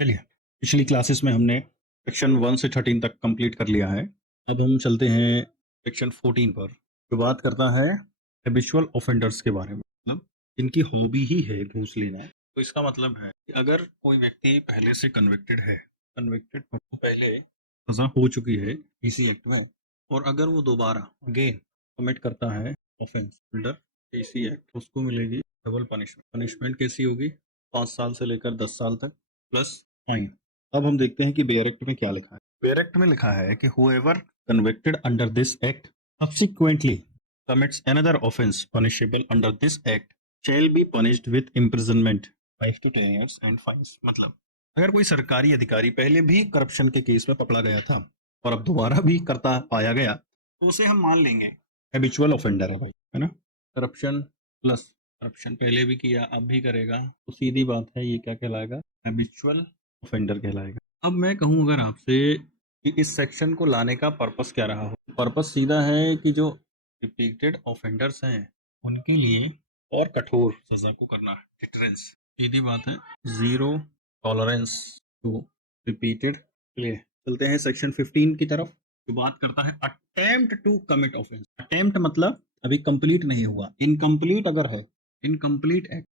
चलिए, पिछली क्लासेस में हमने सेक्शन 1 से 13 तक कंप्लीट कर लिया है। अब हम चलते हैं सेक्शन 14 पर, जो बात करता है हैबिचुअल ऑफेंडर्स के बारे में। मतलब इनकी हॉबी ही है घूस लेना। तो इसका मतलब है कि अगर कोई व्यक्ति पहले से कन्विक्टेड पहले सजा हो चुकी है इसी एक्ट में, और अगर वो दोबारा अगेन कमिट करता है ऑफेंस अंडर इसी एक्ट, उसको मिलेगी डबल पनिशमेंट। पनिशमेंट कैसी होगी? 5 साल से लेकर 10 साल तक प्लस फाइन। अब हम देखते हैं कि बेयर एक्ट में क्या लिखा है। बेयर एक्ट में लिखा है कि whoever convicted under this act subsequently commits another offense punishable under this act shall be punished with imprisonment 5 to 10 years and fines। मतलब अगर कोई सरकारी अधिकारी पहले भी करप्शन के केस में पकड़ा गया था और अब दोबारा भी करता पाया गया, तो उसे हम मान लेंगे हैबिचुअल ऑफेंडर है भाई, है ना। करप्शन प्लस करप्शन पहले भी किया अब भी करेगा, तो सीधी बात है ये क्या कहलाएगा? हैबिचुअल ऑफेंडर कहलाएगा। अब मैं कहूं अगर आपसे कि इस सेक्शन को लाने का पर्पस क्या रहा हो, पर्पस सीधा है कि जो रिपीटेड ऑफेंडर्स हैं उनके लिए और कठोर सजा को करना है, डिटरेंस। सीधी बात है, zero tolerance to repeated play. चलते हैं सेक्शन 15 की तरफ, जो बात करता है attempt to commit offence. Attempt मतलब अभी कंप्लीट नहीं हुआ, इनकम्प्लीट अगर है, इनकम्प्लीट एक्ट,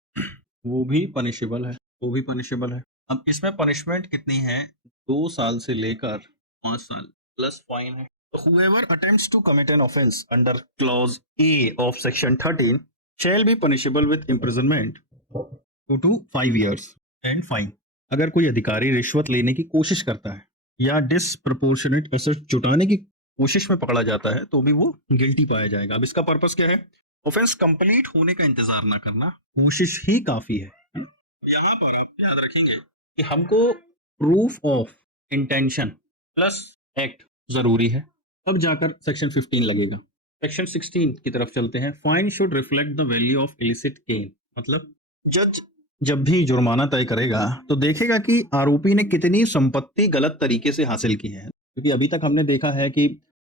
वो भी पनिशेबल है, वो भी पनिशेबल है। अब इसमें पनिशमेंट कितनी है? 2 साल से लेकर 5 साल प्लस फाइन है। Whoever attempts to commit an offense under clause A of section 13 shall be punishable with imprisonment 2 to 5 years and fine। अगर कोई अधिकारी रिश्वत लेने की कोशिश करता है या डिसप्रपोर्शनेट एसेट जुटाने की कोशिश में पकड़ा जाता है, तो भी वो गिल्टी पाया जाएगा। अब इसका पर्पस क्या है? ऑफेंस कंप्लीट होने का इंतजार ना करना, कोशिश ही काफी है ना? यहाँ पर आप याद रखेंगे कि हमको proof of intention plus act जरूरी है, तब जाकर सेक्शन 15 लगेगा। सेक्शन 16 की तरफ चलते हैं। Fine should reflect the value of illicit gain. मतलब जज जब भी जुर्माना तय करेगा तो देखेगा कि आरोपी ने कितनी संपत्ति गलत तरीके से हासिल की है, क्योंकि अभी तक हमने देखा है कि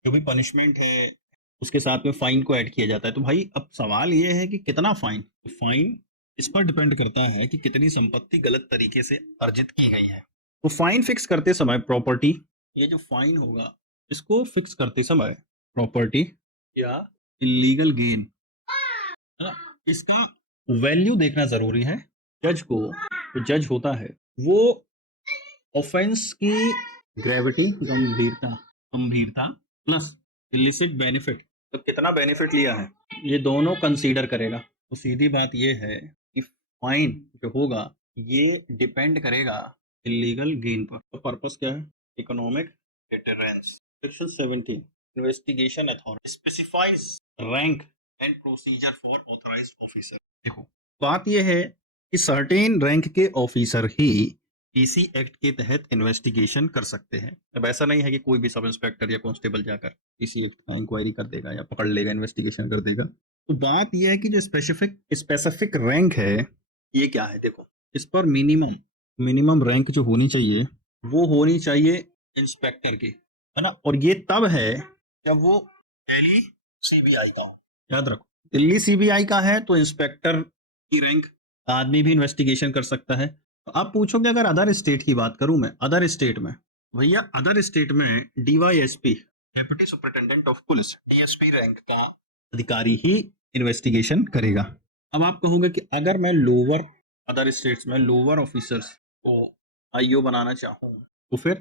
जो भी पनिशमेंट है उसके साथ में फाइन को ऐड किया जाता है। तो भाई अब सवाल ये है कि कितना फाइन? फाइन इस पर डिपेंड करता है कि कितनी संपत्ति गलत तरीके से अर्जित की गई है। तो फाइन फिक्स करते समय प्रॉपर्टी, ये जो फाइन होगा इसको फिक्स करते समय प्रॉपर्टी या इलीगल गेन, है ना, इसका वैल्यू देखना जरूरी है। जज को, जो जज होता है वो ऑफेंस की ग्रेविटी, गंभीरता गंभीरता प्लस इलिसिट बेनिफिट, तो कितना बेनिफिट लिया है ये दोनों कंसीडर करेगा। तो सीधी बात ये है कि फाइन जो होगा ये डिपेंड करेगा इलीगल गेन पर। तो पर्पस क्या है? Economic deterrence. Section 17 investigation authority specifies rank and procedure for authorised officer. देखो बात यह है कि सर्टेन रैंक के ऑफिसर ही इसी एक्ट के तहत इन्वेस्टिगेशन कर सकते हैं। अब ऐसा नहीं है कि कोई भी सब इंस्पेक्टर या कांस्टेबल जाकर इसी एक्ट का इंक्वायरी कर देगा या पकड़ लेगा, इन्वेस्टिगेशन कर देगा। तो बात यह है कि जो स्पेसिफिक रैंक है ये क्या है? देखो इस पर मिनिमम रैंक जो होनी चाहिए वो होनी चाहिए इंस्पेक्टर की, है ना। और ये तब है जब वो दिल्ली सीबीआई का हो। याद रखो, दिल्ली सीबीआई का है तो इंस्पेक्टर की रैंक आदमी भी इन्वेस्टिगेशन कर सकता है। तो आप पूछोगे अगर अदर स्टेट की बात करूं मैं, अदर स्टेट में, भैया अदर स्टेट में DYSP deputy superintendent of police DSP rank का अधिकारी ही इन्वेस्टिगेशन करेगा। अब आप कहोगे कि अगर मैं लोअर अदर स्टेट्स में लोअर ऑफिसर्स को आईओ बनाना चाहूं तो फिर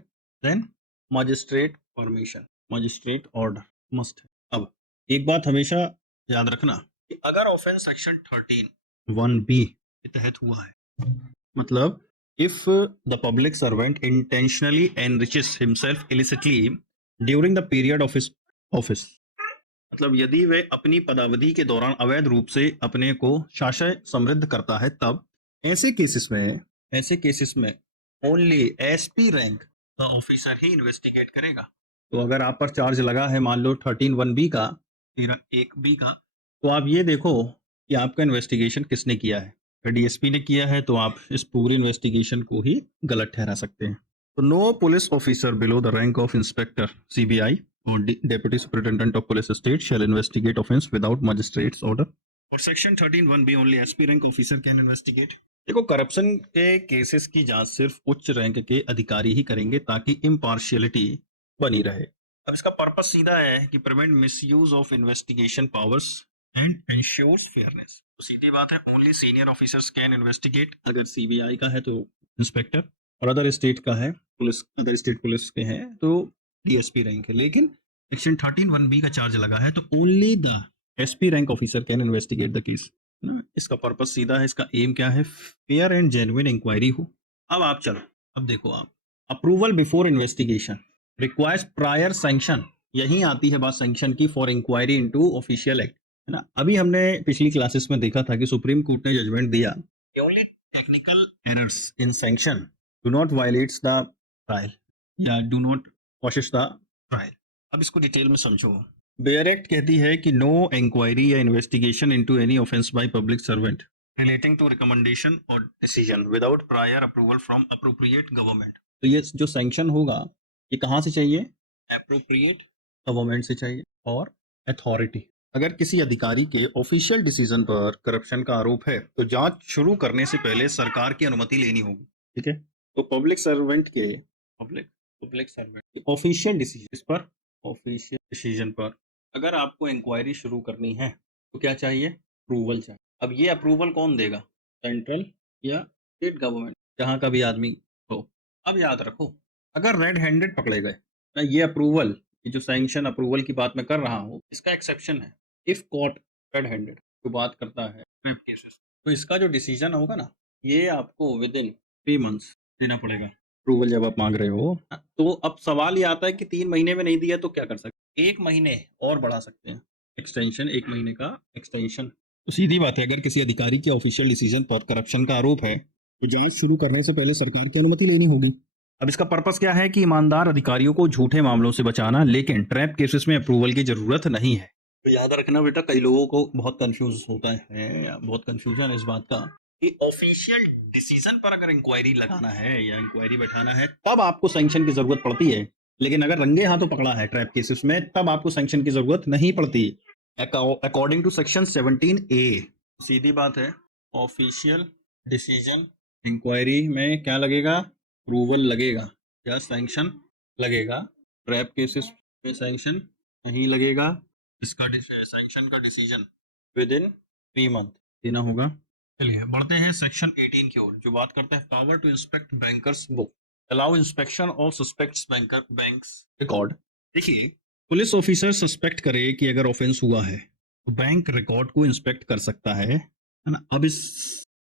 then magistrate permission, magistrate order must है। अब एक बात हमेशा याद रखना कि अगर ऑफेंस सेक्शन 13(1)(b) के तहत हुआ है, मतलब if the public servant intentionally enriches himself illicitly during the period of his office, मतलब यदि वह अपनी पदावधि के दौरान अवैध रूप से अपने को शाशय समृद्ध करता है, तब ऐसे केसेस में ओनली एसपी रैंक का ऑफिसर ही इन्वेस्टिगेट करेगा। तो अगर आप पर चार्ज लगा है मान लो 13(1)(b) का, 13(1)(b) का, तो आप ये देखो कि आपका इन्वेस्टिगेशन किसने किया है। अगर डीएसपी ने किया है तो आप इस पूरी इन्वेस्टिगेशन को ही गलत ठहरा सकते हैं। तो no police officer below the rank of inspector CBI or Deputy Superintendent of Police State shall investigate offence without magistrate's order. For section 13(1)(b) only SP rank officer can investigate. देखो, corruption के cases की जांच सिर्फ उच्च rank के अधिकारी ही करेंगे ताकि इम्पार्शियलिटी बनी रहे। अब इसका पर्पस सीधा है कि prevent misuse of investigation powers and ensures fairness. तो सीधी बात है, only senior officers can investigate. अगर सीबीआई का है तो इंस्पेक्टर, और अदर स्टेट का है पुलिस, अदर स्टेट पुलिस के हैं तो डीएसपी रैंक है। लेकिन सेक्शन 13(1)(b) का चार्ज लगा है तो only the SP rank officer can investigate the case. इसका पर्पस सीधा है, इसका एम क्या है, फेयर एंड जेन्युइन इंक्वायरी हो। अब आप चलो, अब देखो आप, approval before investigation requires prior sanction. यहीं आती है बात सैंक्शन की, for inquiry into official act, है ना। अभी हमने पिछली क्लासेस में देखा था कि सुप्रीम कोर्ट ने जजमेंट दिया कि only technical errors in sanction do not violets the trial या डू नॉट कॉशेस द ट्रायल। अब इसको डिटेल में समझो। बेयर एक्ट कहती है कि नो इंक्वायरी या investigation into any offence by public servant relating to recommendation और decision without prior approval from appropriate government. तो ये जो सैंक्शन होगा ये कहाँ से चाहिए, अप्रोप्रिएट गवर्नमेंट से चाहिए और अथॉरिटी। अगर किसी अधिकारी के ऑफिशियल डिसीजन पर करप्शन का आरोप है तो जांच शुरू करने से पहले सरकार की अनुमति लेनी होगी, ठीक है। तो पब्लिक सर्वेंट के पब्लिक सर्वेंट ऑफिशियल डिसीजन, इस पर ऑफिशियल डिसीजन पर अगर आपको इंक्वायरी शुरू करनी है तो क्या चाहिए, अप्रूवल चाहिए। अब ये अप्रूवल कौन देगा, सेंट्रल या स्टेट गवर्नमेंट, जहां का भी आदमी हो। अब याद रखो, अगर रेड हैंडेड पकड़े गए ना, ये अप्रूवल, ये जो सैंक्शन अप्रूवल की बात मैं कर रहा हूँ, इसका एक्सेप्शन है। इफ कॉट रेड हैंडेड, जो बात करता है ट्रैप केसेस, तो इसका जो डिसीजन होगा ना, ये आपको विद इन 3 मंथ्स देना पड़ेगा अप्रूवल जब आप मांग रहे हो। तो अब सवाल ये आता है कि 3 महीने में नहीं दिया तो क्या कर सकते, 1 महीने और बढ़ा सकते हैं, एक्सटेंशन, 1 महीने का एक्सटेंशन। तो सीधी बात है, अगर किसी अधिकारी के ऑफिशियल डिसीजन पर करप्शन का आरोप है तो जांच शुरू करने से पहले सरकार की अनुमति लेनी होगी। अब इसका पर्पस क्या है कि ईमानदार अधिकारियों को झूठे मामलों से बचाना, लेकिन ट्रैप केसेस में अप्रूवल की जरूरत नहीं है। तो याद रखना बेटा, कई लोगों को बहुत कंफ्यूज होता है, बहुत कंफ्यूजन है इस बात का कि ऑफिशियल डिसीजन पर अगर इंक्वायरी लगाना है या इंक्वायरी बैठाना है तब आपको सैंक्शन की जरूरत पड़ती है, लेकिन अगर रंगे हाथों पकड़ा है ट्रैप केसेस में तब आपको सैंक्शन की जरूरत नहीं पड़ती, अकॉर्डिंग टू सेक्शन 17A। सीधी बात है, ऑफिशियल डिसीजन इंक्वायरी में क्या लगेगा, अप्रूवल लगेगा या सैंक्शन लगेगा। ट्रैप केसेस में सैंक्शन नहीं लगेगा, इसका सैंक्शन का डिसीजन विद इन 3 मंथ देना होगा। चलिए बढ़ते हैं सेक्शन 18 की ओर, जो बात करते हैं power to inspect bankers book, allow inspection of suspects banks record. देखिए, पुलिस ऑफिसर सस्पेक्ट करे कि अगर ऑफेंस हुआ है तो बैंक रिकॉर्ड को इंस्पेक्ट कर सकता है ना। अब इस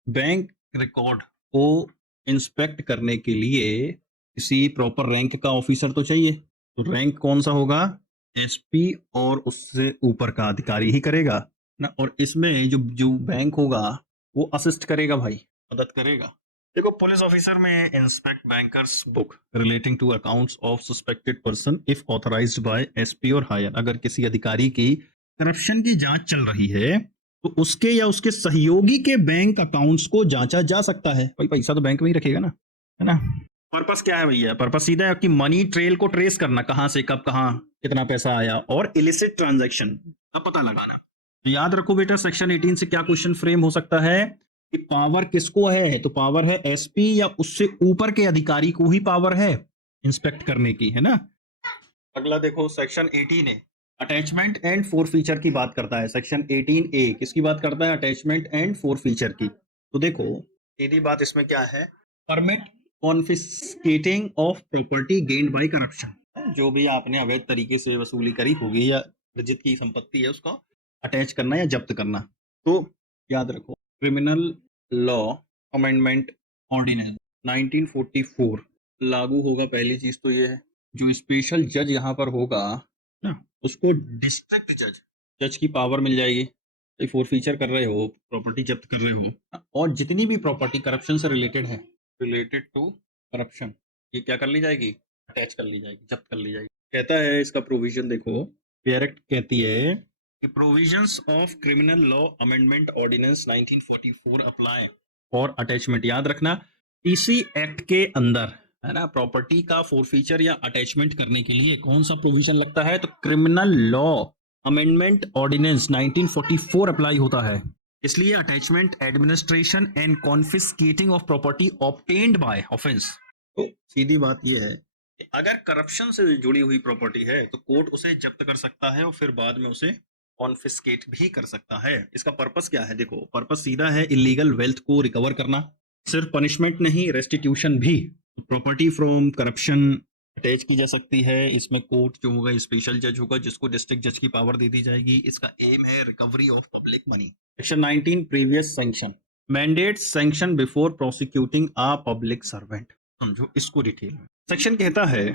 बैंक रिकॉर्ड को इंस्पेक्ट करने के लिए किसी प्रॉपर रैंक का ऑफिसर तो चाहिए। तो रैंक कौन सा होगा, एसपी, और उससे ऊपर का अधिकारी ही करेगा ना। और इसमें जो जो बैंक होगा वो असिस्ट करेगा भाई, मदद करेगा। देखो, पुलिस ऑफिसर में inspect bankers book relating to accounts of suspected person if authorised by SP और हायर। अगर किसी अधिकारी की करप्शन की जांच चल रही है तो उसके या उसके सहयोगी के बैंक अकाउंट्स को जांचा जा सकता है। भाई पैसा तो बैंक में ही रखेगा ना, है ना। पर्पस क्या है भैया, पर्पस सीधा है कि मनी ट्रेल को ट्रेस करना, कहां से कब कहां कितना पैसा आया, और इलिसिट ट्रांजैक्शन का पता लगाना। तो याद रखो बेटा, सेक्शन 18 से क्या क्वेश्चन फ्रेम हो सकता है कि पावर किसको है, तो पावर है एसपी या उससे ऊपर के अधिकारी को ही पावर है इंस्पेक्ट करने की, है ना। अगला देखो, section 18A attachment and four feature की बात करता है। सेक्शन 18A किसकी बात करता है, अटैचमेंट एंड फोर फीचर की। तो देखो, सीधी बात इसमें क्या है, permit confiscating of property gained by corruption. जो भी आपने अवैध तरीके से वसूली करी होगी या रजित की संपत्ति है उसको अटैच करना या जब्त करना। तो याद रखो, क्रिमिनल लॉ अमेंडमेंट ऑर्डिनेंस 1944 लागू होगा। पहली चीज तो ये है, जो स्पेशल जज यहाँ पर होगा ना, उसको डिस्ट्रिक्ट जज की पावर मिल जाएगी। फोर फीचर कर रहे हो, प्रॉपर्टी जब्त कर रहे हो, और जितनी भी प्रॉपर्टी करप्शन से रिलेटेड है, रिलेटेड टू करप्शन, ये क्या कर ली जाएगी, अटैच कर ली जाएगी, जब्त कर ली जाएगी। कहता है इसका प्रोविजन देखो, पेयर एक्ट कहती है कि provisions of criminal law amendment ordinance 1944 apply और अटैचमेंट। याद रखना, इसी एक्ट के अंदर, है ना, प्रॉपर्टी का फोरफीचर या अटैचमेंट करने के लिए कौन सा प्रोविजन लगता है, तो criminal law amendment ordinance 1944 apply होता है। इसलिए attachment, administration and confiscating of property obtained by offence. तो सीधी बात यह है कि अगर करप्शन से जुड़ी हुई प्रॉपर्टी है तो कोर्ट उसे जब्त कर सकता है और फिर बाद में उसे कॉन्फिस्केट भी कर सकता है। इसका पर्पस क्या है? देखो, पर्पस सीधा है, इलीगल वेल्थ को रिकवर करना। सिर्फ पनिशमेंट नहीं, रेस्टिट्यूशन भी। प्रॉपर्टी फ्रॉम करप्शन अटैच की जा सकती है। इसमें कोर्ट जो होगा स्पेशल जज होगा जिसको डिस्ट्रिक्ट जज की पावर दे दी जाएगी। इसका एम है recovery of public money. Section 19 previous sanction mandate sanction before prosecuting a public servant. समझो इसको डिटेल में। सेक्शन कहता है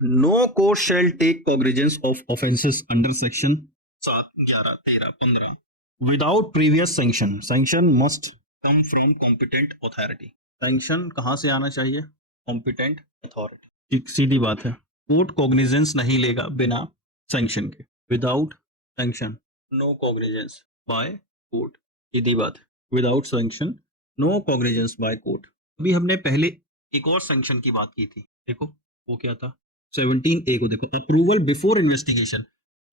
no court shall take cognizance of offences under section 7, 11, 13, 15 without previous sanction. Sanction must come from competent authority. सैंक्शन कहां से आना चाहिए? Competent authority. एक सीधी बात है, कोर्ट कॉग्निजेंस नहीं लेगा बिना सैंक्शन के। Without sanction no cognizance by court. सीधी बात है, without sanction no cognizance by court. अभी हमने पहले एक और सैंक्शन की बात की थी, देखो वो क्या था? 17A को देखो, अप्रूवल बिफोर इन्वेस्टिगेशन।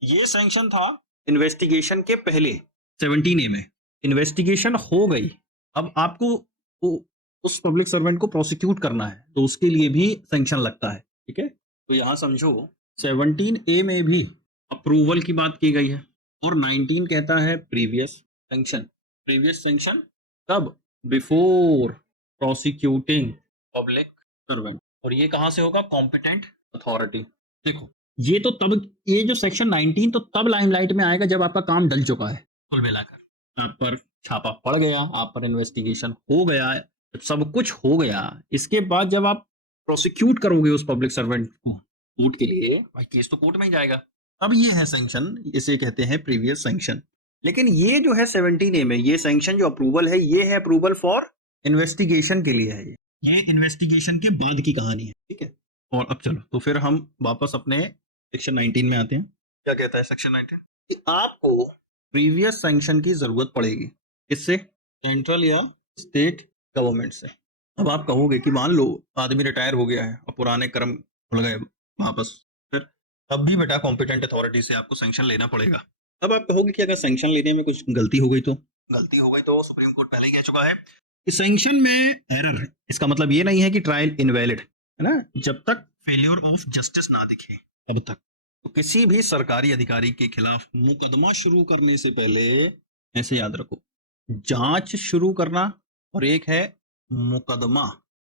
ये सैंक्शन था इन्वेस्टिगेशन के पहले। 17A में इन्वेस्टिगेशन हो गई, अब आपको उस पब्लिक सर्वेंट को प्रोसिक्यूट करना है तो उसके लिए भी सैंक्शन लगता है। ठीक है, तो यहां समझो 17A में भी अप्रूवल की बात की गई है और 19 कहता है प्रीवियस सैंक्शन। प्रीवियस सैंक्शन कब? Before prosecuting public servant. और ये कहां से होगा? Competent authority. देखो ये तो तब, ये जो सेक्शन 19 तो तब लाइमलाइट में आएगा जब आपका काम डल चुका है। कुल मिलाकर आप पर छापा पड़ गया, आप पर इन्वेस्टिगेशन हो गया, सब कुछ हो गया, इसके बाद जब आप प्रोसिक्यूट करोगे उस पब्लिक सर्वेंट को कोर्ट के लिए, भाई केस तो कोर्ट में ही जाएगा। अब ये है सैंक्शन, इसे कहते हैं प्रीवियस सैंक्शन। लेकिन ये जो है 17A में ये सैंक्शन जो अप्रूवल है, ये है अप्रूवल फॉर इन्वेस्टिगेशन के लिए है। ये इन्वेस्टिगेशन के बाद की कहानी है। ठीक है, और अब चलो तो फिर हम वापस अपने सेक्शन 19 में आते हैं। क्या कहता है सेक्शन 19? कि आपको प्रीवियस सैंक्शन की जरूरत पड़ेगी। किससे? सेंट्रल या स्टेट गवर्नमेंट से। अब आप कहोगे कि मान लो आदमी रिटायर हो गया है और पुराने कर्म खुल गए वापस, फिर तब भी बेटा कॉम्पिटेंट अथॉरिटी से आपको सैंक्शन लेना पड़ेगा। अब आप कहोगे कि अगर सैंक्शन लेने में कुछ गलती हो गई तो? गलती हो गई तो सुप्रीम कोर्ट पहले ही कह चुका है कि सैंक्शन में एरर, इसका मतलब ये नहीं है कि ट्रायल इनवैलिड है ना, जब तक फेल्योर ऑफ जस्टिस ना दिखे तब तक। तो किसी भी सरकारी अधिकारी के खिलाफ मुकदमा शुरू करने से पहले ऐसे याद रखो, जांच शुरू करना और एक है मुकदमा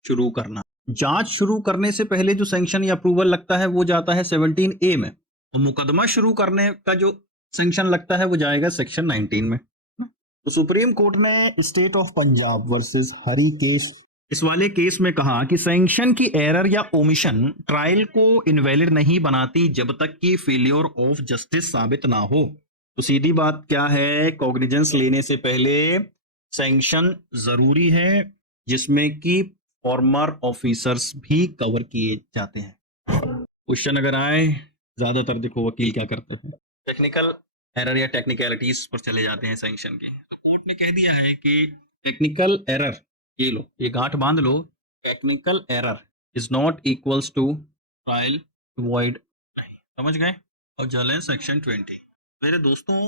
शुरू करना। जांच शुरू करने से पहले जो सैंक्शन या अप्रूवल लगता है वो जाता है 17A में, और मुकदमा शुरू करने का जो सैंक्शन लगता है वो जाएगा सेक्शन 19 में। तो सुप्रीम कोर्ट ने state of Punjab versus Hari case, इस वाले केस में कहा कि सैंक्शन की एरर या ओमिशन ट्रायल को इनवैलिड नहीं बनाती जब तक कि फेलियर ऑफ जस्टिस साबित ना हो। तो सीधी बात क्या है, कॉग्निजेंस लेने से पहले सैंक्शन जरूरी है जिसमें कि फॉर्मर ऑफिसर्स भी कवर किए जाते हैं। क्वेश्चन अगर आए, ज्यादातर देखो वकील क्या करते हैं, टेक्निकल एरर या टेक्निकलिटीज पर चले जाते हैं सैंक्शन के। कोर्ट ने कह दिया है कि टेक्निकल एरर, ये लो ये गांठ बांध लो, technical error is not equals to trial void. नहीं, समझ गए? और चलें सेक्शन 20। मेरे दोस्तों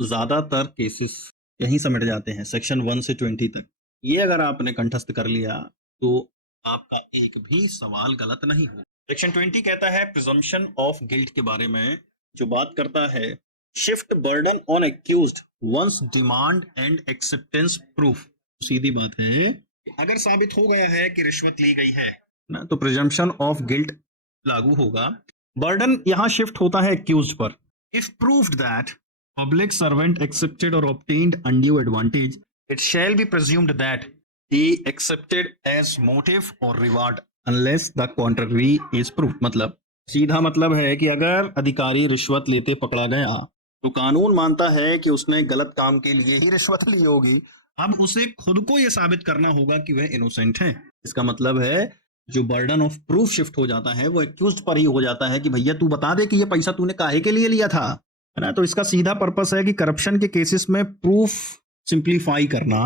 ज्यादातर केसेस यहीं समेट जाते हैं सेक्शन 1 से 20 तक। ये अगर आपने कंठस्थ कर लिया तो आपका एक भी सवाल गलत नहीं हो। सेक्शन 20 कहता है प्रिजम्पशन ऑफ गिल्ट के बारे में, जो बात करता है shift burden on accused once demand and acceptance proof. सीधी बात है, अगर साबित हो गया है कि रिश्वत ली गई है ना, तो प्रिजम्पशन ऑफ गिल्ट लागू होगा। बर्डन यहां शिफ्ट होता है एक्यूज्ड पर। If proved that public servant accepted or obtained undue advantage, it shall be presumed that he accepted as motive or reward unless the contrary is proved। मतलब सीधा मतलब है कि अगर अधिकारी रिश्वत लेते पकड़ा गया तो कानून मानता है कि उसने गलत काम के लिए ही रिश्वत ली होगी। अब उसे खुद को यह साबित करना होगा कि वह इनोसेंट है। इसका मतलब है जो बर्डन ऑफ प्रूफ शिफ्ट हो जाता है वो एक्यूज्ड पर ही हो जाता है कि भैया तू बता दे कि ये पैसा तूने काहे के लिए लिया था, है ना। तो इसका सीधा पर्पस है कि करप्शन के केसेस में प्रूफ सिंप्लीफाई करना,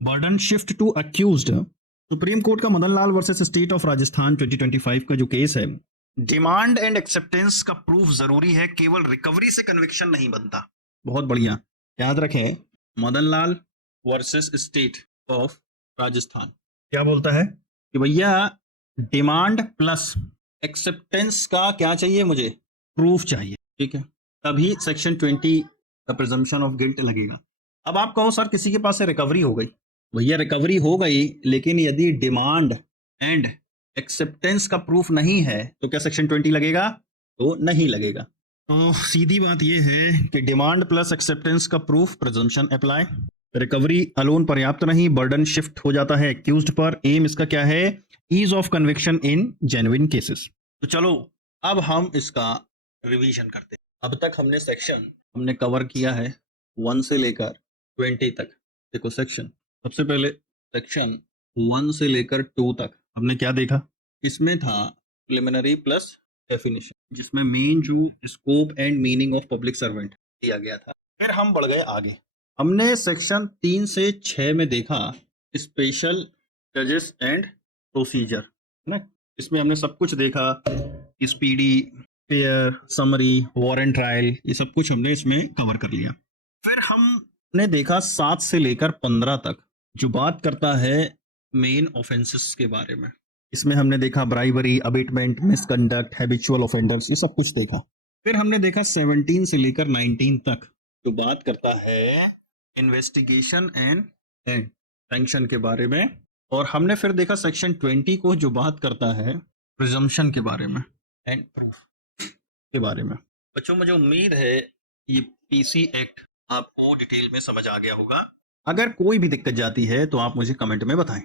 burden shift to accused. Supreme court का Madan Lal versus state of Rajasthan 2025 का जो केस है, डिमांड एंड एक्सेप्टेंस का प्रूफ जरूरी है, केवल रिकवरी से कन्विक्शन नहीं बनता। बहुत बढ़िया, याद रखें, Madan Lal versus state of Rajasthan. क्या बोलता है कि भैया डिमांड प्लस एक्सेप्टेंस का क्या चाहिए, मुझे प्रूफ चाहिए, ठीक है, तभी सेक्शन 20 का प्रिजम्पशन ऑफ गिल्ट लगेगा। अब आप कहो सर किसी के पास से रिकवरी हो गई, भैया रिकवरी हो गई, लेकिन यदि डिमांड एंड एक्सेप्टेंस का प्रूफ नहीं है तो क्या सेक्शन 20 लगेगा? तो नहीं लगेगा। तो सीधी बात यह है कि डिमांड प्लस एक्सेप्टेंस का proof presumption apply. Recovery alone पर्याप्त नहीं, बर्डन शिफ्ट हो जाता है एक्यूज्ड पर। एम इसका क्या है? Ease of conviction in genuine cases. तो चलो अब हम इसका रिवीजन करते हैं। अब तक हमने सेक्शन कवर किया है 1 से लेकर 20 तक। देखो सेक्शन, सबसे पहले सेक्शन 1 से लेकर 2 तक हमने क्या देखा? इसमें था प्रिलिमिनरी प्लस डेफिनेशन, जिसमें मेन जो scope and meaning of public servant दिया गया था। फिर हम बढ़ गए आगे, हमने सेक्शन 3 से 6 में देखा स्पेशल जजेस एंड प्रोसीजर, है ना। इसमें हमने सब कुछ देखा, speedy, fair, summary, warrant trial, ये सब कुछ हमने इसमें कवर कर लिया। फिर हमने देखा 7 से लेकर 15 तक, जो बात करता है मेन ऑफेंसेस के बारे में। इसमें हमने देखा bribery, abetment, misconduct, habitual offenders, ये सब कुछ देखा। फिर हमने देखा 17 से लेकर 19 तक, जो बात करता है इन्वेस्टिगेशन एंड सैंक्शन के बारे में। और हमने फिर देखा सेक्शन 20 को, जो बात करता है प्रिजम्पशन के बारे में एंड प्रूफ के बारे में। बच्चों मुझे उम्मीद है ये पीसी एक्ट आपको डिटेल में समझ आ गया होगा। अगर कोई भी दिक्कत जाती है तो आप मुझे कमेंट में बताएं।